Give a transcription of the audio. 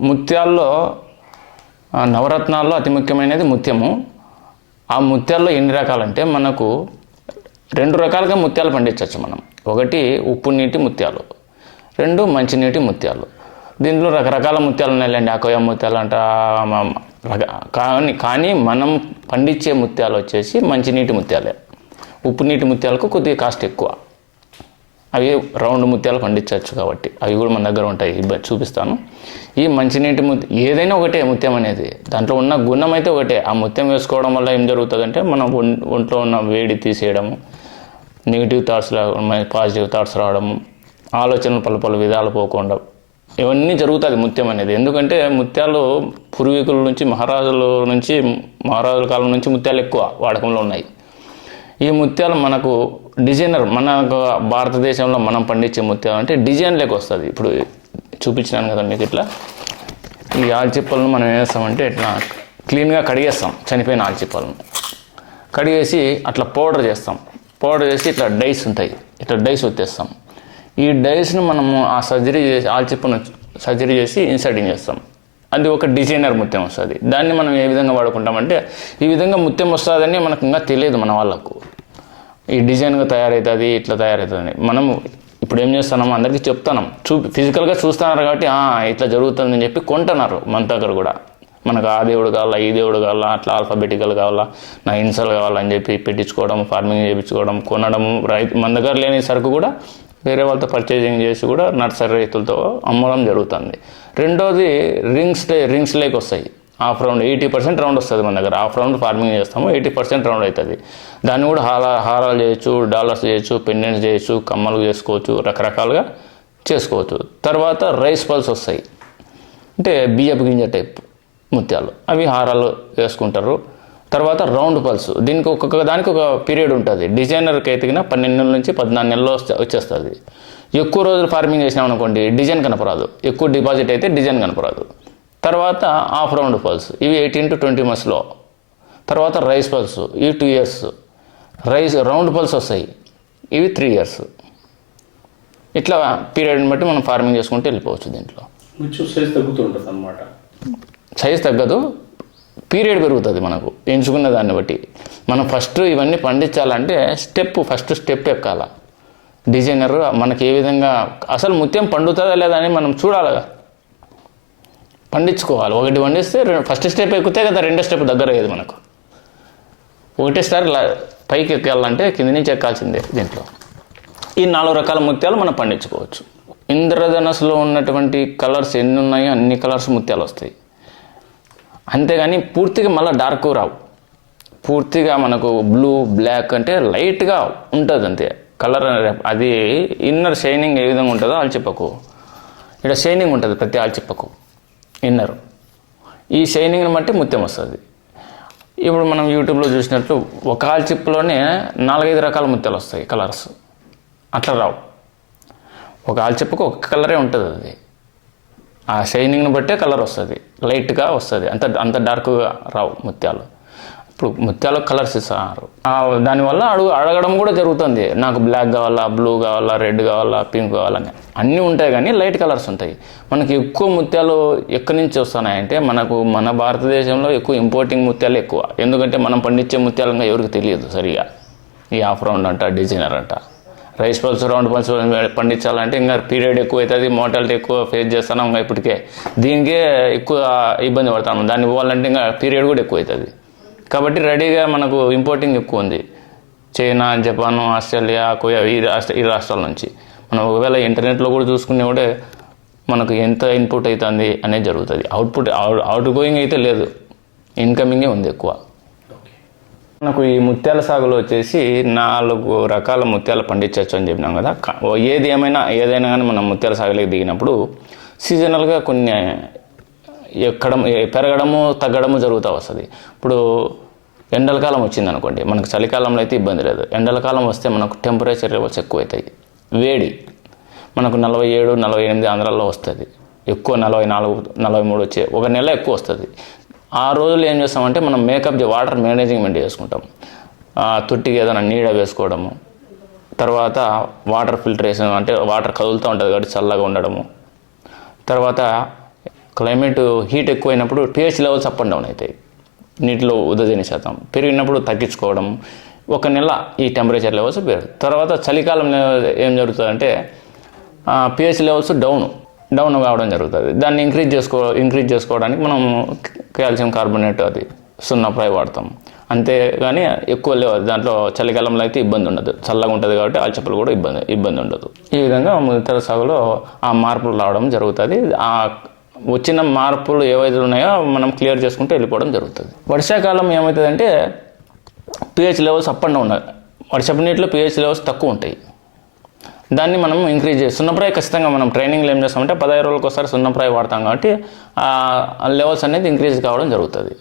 ముత్యాల్లో నవరత్నాల్లో అతి ముఖ్యమైనది ముత్యము. ఆ ముత్యాల్లో ఎన్ని రకాలంటే మనకు రెండు రకాలుగా ముత్యాలు పండించవచ్చు మనం. ఒకటి ఉప్పు నీటి ముత్యాలు రెండు మంచినీటి ముత్యాలు. దీంట్లో రకరకాల ముత్యాలు ఉన్నాయండి అకోయ ముత్యాలు అంట కానీ కానీ మనం పండించే ముత్యాలు వచ్చేసి మంచినీటి ముత్యాలే. ఉప్పు నీటి ముత్యాలకు కొద్దిగా కాస్ట్ ఎక్కువ. అవి రౌండ్ ముత్యాలు పండించవచ్చు కాబట్టి. అవి కూడా మన దగ్గర ఉంటాయి. చూపిస్తాను. ఈ మంచినీటి ముత్య ఏదైనా ఒకటే ముత్యం అనేది. దాంట్లో ఉన్న గుణం అయితే ఒకటే. ఆ ముత్యం వేసుకోవడం వల్ల ఏం జరుగుతుందంటే మనం ఒంట్లో ఉన్న వేడి తీసేయడము నెగిటివ్ థాట్స్ పాజిటివ్ థాట్స్ రావడము ఆలోచనలు పలు పలు విధాలు పోకుండా ఇవన్నీ జరుగుతుంది ముత్యం అనేది. ఎందుకంటే ముత్యాలు పూర్వీకుల నుంచి మహారాజుల నుంచి మహారాజుల కాలం నుంచి ముత్యాలు ఎక్కువ వాడకంలో ఉన్నాయి. ఈ ముత్యాలు మనకు డిజైనర్ మన భారతదేశంలో మనం పండించే ముత్యాలు అంటే డిజైన్ వస్తుంది. ఇప్పుడు చూపించినాను కదా మీకు ఇట్లా. ఈ ఆల్చిప్పలను మనం ఏం చేస్తామంటే ఇట్లా క్లీన్గా కడిగేస్తాం చనిపోయిన ఆల్చిప్పలను. కడిగేసి అట్లా పౌడర్ చేస్తాం. పౌడర్ చేసి ఇట్లా డైస్ ఉంటాయి. ఇట్లా డైస్ వచ్చేస్తాం ఈ డైస్ను మనము ఆ సర్జరీ చేసి ఆల్చిప్పను సర్జరీ చేసి ఇన్సర్టింగ్ చేస్తాం. అది ఒక డిజైనర్ ముత్యం వస్తుంది. దాన్ని మనం ఏ విధంగా వాడుకుంటామంటే ఈ విధంగా ముత్యం వస్తుందని మనకు ఇంకా తెలియదు మన వాళ్ళకు. ఈ డిజైన్గా తయారవుతుంది ఇట్లా తయారవుతుంది మనము ఇప్పుడు ఏం చేస్తున్నాము అందరికీ చెప్తున్నాం. చూ ఫిజికల్గా చూస్తున్నారు కాబట్టి ఇట్లా జరుగుతుందని చెప్పి కొంటున్నారు మన దగ్గర కూడా. మనకు ఆ దేవుడు కావాలా ఈ దేవుడు కావాలా అట్లా ఆల్ఫాబెటికల్ కావాలా నా ఇన్సల్ కావాలని చెప్పి పెట్టించుకోవడం ఫార్మింగ్ చేయించుకోవడం కొనడం రైతు మన దగ్గర లేని సరుకు కూడా వేరే వాళ్ళతో పర్చేజింగ్ చేసి కూడా నర్సరీ రైతులతో అమ్మడం జరుగుతుంది. రెండోది రింగ్స్ రింగ్స్ లేక్ వస్తాయి. Half round eighty percent round వస్తుంది మన దగ్గర. హాఫ్ రౌండ్ ఫార్మింగ్ చేస్తాము ఎయిటీ పర్సెంట్ రౌండ్ అవుతుంది. దాన్ని కూడా హారా హారాలు చేయొచ్చు డాలర్స్ చేయొచ్చు పెండెంట్స్ చేయొచ్చు కమ్మలు చేసుకోవచ్చు రకరకాలుగా చేసుకోవచ్చు. తర్వాత రైస్ పల్స్ వస్తాయి. అంటే బియ్యపు గింజ టైప్ ముత్యాలు. అవి హారాలు వేసుకుంటారు. తర్వాత రౌండ్ పల్స్. దీనికి ఒక్కొక్క దానికి ఒక పీరియడ్ ఉంటుంది. డిజైనర్కి అయితే పన్నెండు నెలల నుంచి పద్నాలుగు నెలల్లో వస్తే- వచ్చేస్తుంది. ఎక్కువ రోజులు ఫార్మింగ్ చేసినాం అనుకోండి డిజైన్ కనపరాదు. ఎక్కువ డిపాజిట్ అయితే డిజైన్ కనపరాదు. తర్వాత హాఫ్ రౌండ్ పల్స్. ఇవి ఎయిటీన్ టు ట్వంటీ మంత్స్లో తర్వాత రైస్ పల్స్. ఇవి two years. Rice round pulse వస్తాయి. ఇవి త్రీ ఇయర్స్. ఇట్లా పీరియడ్ని బట్టి మనం ఫార్మింగ్ చేసుకుంటూ వెళ్ళిపోవచ్చు దీంట్లో. సైజ్ తగ్గుతూ ఉంటుంది అనమాట సైజ్ తగ్గదు. పీరియడ్ పెరుగుతుంది మనకు ఎంచుకున్న దాన్ని బట్టి. మనం ఫస్ట్ ఇవన్నీ పండించాలంటే స్టెప్ ఫస్ట్ స్టెప్ ఎక్కాల. డిజైనర్ మనకి ఏ విధంగా అసలు ముత్యం పండుతుందా లేదా అని మనం చూడాలి పండించుకోవాలి. ఒకటి పండిస్తే ఫస్ట్ స్టెప్ ఎక్కితే కదా రెండో స్టెప్ దగ్గర అయ్యేది మనకు. ఒకటేసారి లా- పైకి ఎక్కాలంటే కింద నుంచి ఎక్కాల్సిందే దీంట్లో. ఈ నాలుగు రకాల ముత్యాలు మనం పండించుకోవచ్చు. ఇంద్రధనస్సులో ఉన్నటువంటి కలర్స్ ఎన్ని ఉన్నాయో అన్ని కలర్స్ ముత్యాలు వస్తాయి. అంతేగాని పూర్తిగా మళ్ళీ డార్క్ రావు. పూర్తిగా మనకు బ్లూ బ్లాక్ అంటే లైట్గా ఉంటుంది అంతే కలర్ అది ఇన్నర్ షైనింగ్ ఏ విధంగా ఉంటుందో ఆల్చిప్పకు. ఇక్కడ షైనింగ్ ఉంటుంది ప్రతి ఆల్చిప్పకు. ఇన్నర్. ఈ షైనింగ్ని బట్టి ముత్యం వస్తుంది. ఇప్పుడు మనం యూట్యూబ్లో చూసినట్లు ఒక ఆల్చిప్పలోనే నాలుగైదు రకాల ముత్యాలు వస్తాయి కలర్స్. అట్లా రావు. ఒక ఆల్చిప్పకు ఒక కలరే ఉంటుంది అది. ఆ షైనింగ్ని బట్టే కలర్ వస్తుంది. లైట్గా వస్తుంది. అంత అంత డార్క్గా రావు ముత్యాలు. ఇప్పుడు ముత్యాలు కలర్స్ ఇస్తారు. దానివల్ల అడుగు అడగడం కూడా జరుగుతుంది. నాకు బ్లాక్ కావాలా బ్లూ కావాలా రెడ్ కావాలా పింక్ కావాలని. అన్నీ ఉంటాయి కానీ లైట్ కలర్స్ ఉంటాయి. మనకి ఎక్కువ ముత్యాలు ఎక్కడి నుంచి వస్తున్నాయంటే మనకు మన భారతదేశంలో ఎక్కువ ఇంపోర్టింగ్ ముత్యాలు ఎక్కువ. ఎందుకంటే మనం పండించే ముత్యాలంగా ఎవరికి తెలియదు సరిగా. ఈ ఆఫ్ రౌండ్ అంట డిజైనర్ అంట. రైస్ పల్స్ రౌండ్ పల్స్ పండించాలంటే ఇంకా పీరియడ్ ఎక్కువ అవుతుంది మోటాలిటీ ఎక్కువ ఫేస్ చేస్తున్నాం ఇంకా ఇప్పటికే. దీనికే ఎక్కువ ఇబ్బంది పడతాము దాన్ని పోవాలంటే ఇంకా పీరియడ్ కూడా ఎక్కువ అవుతుంది కాబట్టి రెడీగా మనకు ఇంపోర్టింగ్ ఎక్కువ ఉంది. చైనా జపాన్ ఆస్ట్రేలియా కొరియా ఈ రాష్ట్ర ఈ రాష్ట్రాల నుంచి. మనం ఒకవేళ ఇంటర్నెట్లో కూడా చూసుకునే కూడా మనకు ఎంత ఇన్పుట్ అవుతుంది అనేది జరుగుతుంది. అవుట్పుట్ అవుట్ గోయింగ్ అయితే లేదు. ఇన్కమింగే ఉంది ఎక్కువ. మనకు ఈ ముత్యాల సాగులో వచ్చేసి నాలుగు రకాల ముత్యాలు పండించవచ్చు అని చెప్పినాం కదా. ఏది ఏమైనా ఏదైనా కానీ మనం ముత్యాల సాగులోకి దిగినప్పుడు సీజనల్గా కొన్ని ఎక్కడం పెరగడము తగ్గడము జరుగుతూ వస్తుంది. ఇప్పుడు ఎండల కాలం వచ్చింది అనుకోండి మనకు చలికాలంలో అయితే ఇబ్బంది లేదు. ఎండల కాలం వస్తే మనకు టెంపరేచర్ లెవెల్స్ ఎక్కువ వేడి మనకు నలభై ఏడు నలభై ఎనిమిది ఆంధ్రాల్లో వస్తుంది. ఎక్కువ నలభై నాలుగు నలభై మూడు వచ్చే ఒక నెల ఎక్కువ వస్తుంది. ఆ రోజుల్లో ఏం చేస్తామంటే మనం మేకప్ వాటర్ మేనేజ్మెంట్ చేసుకుంటాం. తొట్టికి ఏదైనా నీడ వేసుకోవడము తర్వాత వాటర్ ఫిల్టరేషన్ అంటే వాటర్ కదులుతూ ఉంటుంది కాబట్టి చల్లగా ఉండడము. తర్వాత క్లైమేట్ హీట్ ఎక్కువైనప్పుడు pH levels up and down అవుతాయి నీటిలో ఉదజని శాతం. పెరిగినప్పుడు తగ్గించుకోవడం. ఒక నెల ఈ టెంపరేచర్ లెవెల్స్ పెరుగు. తర్వాత చలికాలంలో ఏం జరుగుతుందంటే పిహెచ్ లెవెల్స్ డౌన్. డౌన్ కావడం జరుగుతుంది. దాన్ని ఇంక్రీజ్ చేసుకో ఇంక్రీజ్ చేసుకోవడానికి మనం కాల్షియం కార్బోనేట్ అది సున్నప్రాయ వాడతాం. అంతేగాని ఎక్కువ లేవు దాంట్లో చలికాలంలో అయితే ఇబ్బంది ఉండదు. చల్లగా ఉంటుంది కాబట్టి ఆల్చప్పలు కూడా ఇబ్బంది ఇబ్బంది ఉండదు. ఈ విధంగా ముద్దల సాగులో ఆ మార్పులు రావడం జరుగుతుంది. ఆ వచ్చిన మార్పులు ఏవైతే ఉన్నాయో మనం క్లియర్ చేసుకుంటూ వెళ్ళిపోవడం జరుగుతుంది. వర్షాకాలం ఏమవుతుందంటే pH levels up and down. వర్షపు నీటిలో పిహెచ్ లెవెల్స్ తక్కువ ఉంటాయి. దాన్ని మనం ఇంక్రీజ్ చేసి సున్నప్రాయ ఖచ్చితంగా మనం ట్రైనింగ్లో ఏం చేస్తామంటే పదహైదు రోజులకు ఒకసారి సున్నప్రాయ వాడతాం కాబట్టి ఆ లెవెల్స్ అనేది ఇంక్రీజ్ కావడం జరుగుతుంది.